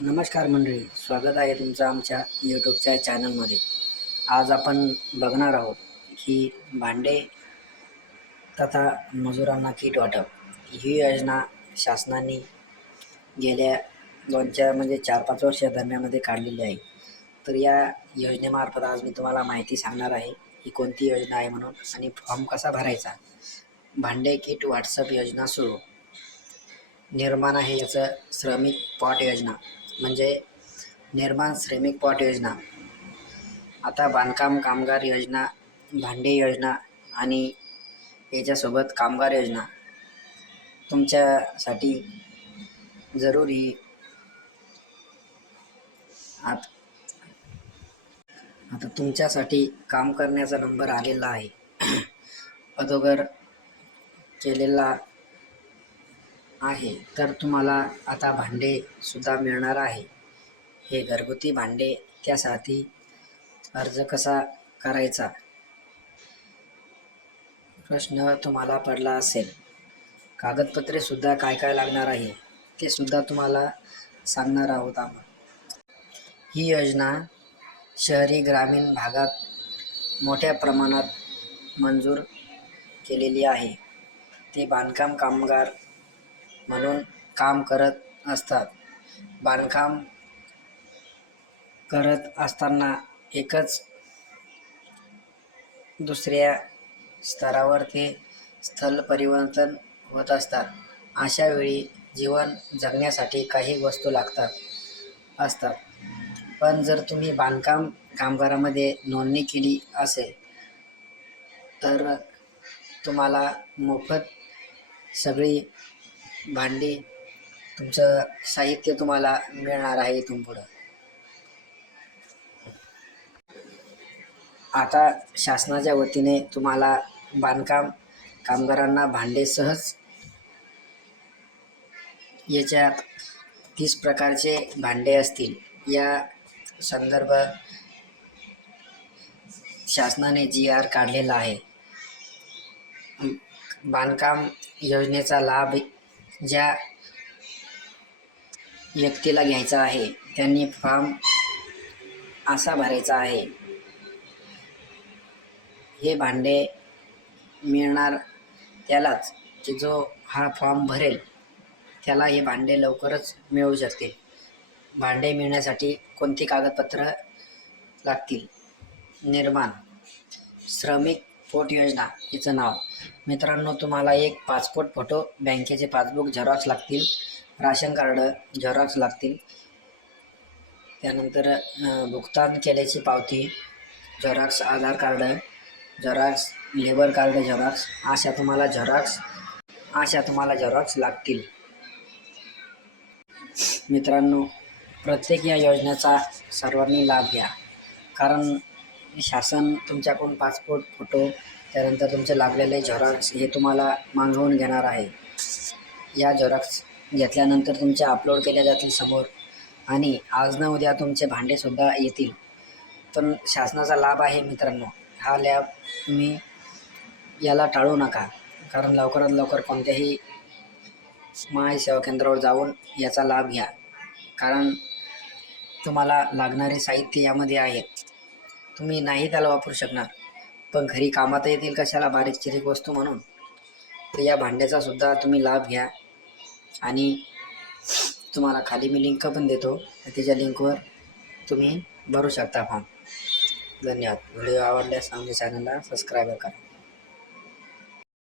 नमस्कार मंडळी स्वागत आहे तुमचं आमच्या यूट्यूबच्या चॅनलमध्ये आज आपण बघणार आहोत की भांडे तथा मजुरांना किट वाटप. ही योजना शासनाने गेल्या दोन चार म्हणजे चार पाच वर्ष दरम्यामध्ये काढलेली आहे. तर या योजनेमार्फत आज मी तुम्हाला माहिती सांगणार आहे ही कोणती योजना आहे म्हणून आणि फॉर्म कसा भरायचा. भांडे किट व्हॉट्सअप योजना सुरू. निर्माण आहे याचं श्रमिक पॉट योजना. म्हणजे निर्माण श्रमिक पॉट योजना आता बांधकाम कामगार योजना भांडे योजना आणि याच्यासोबत कामगार योजना. तुमच्यासाठी जरुरी आत आता तुमच्यासाठी काम करण्याचा नंबर आलेला आहे. अगोदर केलेला आहे तर तुम्हाला आता भांडेसुद्धा मिळणार आहे. हे घरगुती भांडे त्यासाठी अर्ज कसा करायचा? प्रश्न तुम्हाला पडला असेल. कागदपत्रेसुद्धा काय काय लागणार आहे ते सुद्धा तुम्हाला सांगणार आहोत आपण. ही योजना शहरी ग्रामीण भागात मोठ्या प्रमाणात मंजूर केलेली आहे. ते बांधकाम कामगार म्हणून काम करत असतात. बांधकाम करत असताना एकच दुसऱ्या स्तरावर ते स्थल परिवर्तन होत असतात. अशा वेळी जीवन जगण्यासाठी काही वस्तू लागतात असतात. पण जर तुम्ही बांधकाम कामगारामध्ये नोंदणी केली असेल तर तुम्हाला मोफत सगळी भांडी तुमचं साहित्य तुम्हाला मिळणार आहे इथून पुढं. आता शासनाच्या वतीने तुम्हाला बांधकाम कामगारांना भांडे सहज याच्यात तीस प्रकारचे भांडे असतील. या संदर्भ शासनाने जी आर काढलेला आहे. बांधकाम योजनेचा लाभ ज्या व्यक्तीला घ्यायचा आहे त्यांनी फॉर्म असा भरायचा आहे हे भांडे मिळणार त्यालाच की जो हा फॉर्म भरेल त्याला हे भांडे लवकरच मिळू शकतील. भांडे मिळण्यासाठी कोणती कागदपत्र लागतील? निर्माण श्रमिक पोट योजना हिचं नाव मित्रांनो तुम्हाला एक पासपोर्ट फोटो बँकेचे पासबुक झेरॉक्स लागतील राशन कार्ड झेरॉक्स लागतील. त्यानंतर भुगतान केल्याची पावती xerox Aadhaar card xerox labour card xerox अशा तुम्हाला झेरॉक्स अशा तुम्हाला झेरॉक्स लागतील. मित्रांनो प्रत्येक या योजनेचा सर्वांनी लाभ घ्या. कारण शासन तुमच्याकडून पासपोर्ट फोटो त्यानंतर तुमचे लागलेले झेरॉक्स हे तुम्हाला मागवून घेणार आहे. या झेरॉक्स घेतल्यानंतर तुमचे अपलोड केले जातील समोर आणि आज न उद्या तुमचे भांडेसुद्धा येतील. पण शासनाचा लाभ आहे मित्रांनो. हा लॅब तुम्ही याला टाळू नका. कारण लवकरात लवकर कोणत्याही माय सेवा केंद्रावर जाऊन याचा लाभ घ्या. कारण तुम्हाला लागणारे साहित्य यामध्ये आहेत तुम्ही नाही त्याला वापरू शकणार. पण घरी कामात येतील कशाला? बारीक चिरीक वस्तू म्हणून. तर या भांड्याचा सुद्धा तुम्ही लाभ घ्या. आणि तुम्हाला खाली मी लिंक पण देतो. तर त्याच्या लिंकवर तुम्ही भरू शकता फॉर्म. धन्यवाद. व्हिडिओ आवडल्यास आमच्या चॅनलला सबस्क्राईब करा.